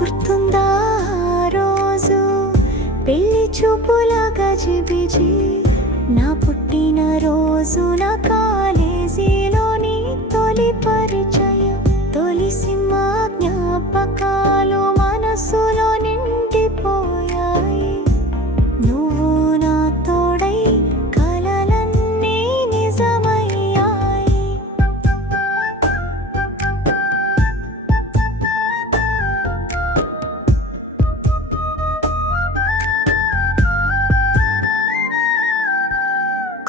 గుర్తుందా రోజు పెళ్లి చూపుల గజిబిజి, నా పుట్టిన రోజు నా కాలేజీలోని తొలి పరిచయం, తొలి సినిమా జ్ఞాపకాలు మనసులో నిండిపోయాయి. నువ్వు నా తోడై కలలన్నీ నిజమయ్యాయి.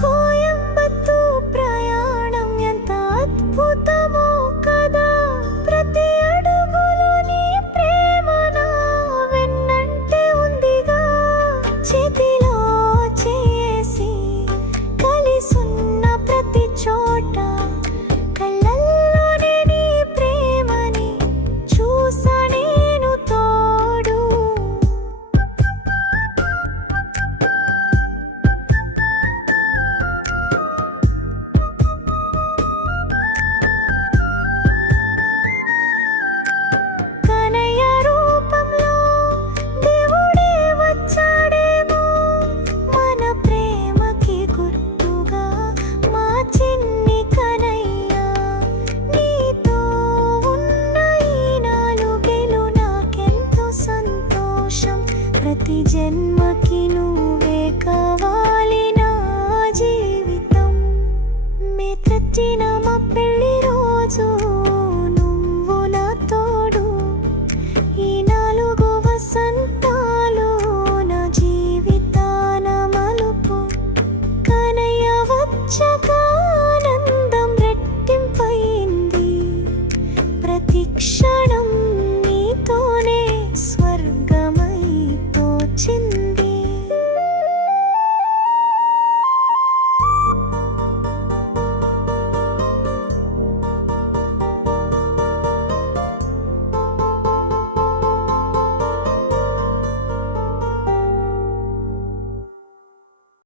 కోయంబత్తూరు ప్రయాణం ఎంత అద్భుతమో కదా, ప్రతి అడుగులో నీ ప్రేమ నా వెన్నంటే ఉందిగా. చేతిలో చేసి కలిసున్న ప్రతి చోట కళ్ళల్లోనే నీ ప్రేమని చూసా నేను తోడు. కనయ్య రూపంలో దేవుడే వచ్చాడేమో, మన ప్రేమకి గుర్తుగా మా చిన్ని కనయ్య. నీతో ఉన్న ఈ నాలుగేళ్ళు నాకెంతో సంతోషం, ప్రతి జన్మకి నువ్వే కావాలి నా జీవితం. మే తట్టిన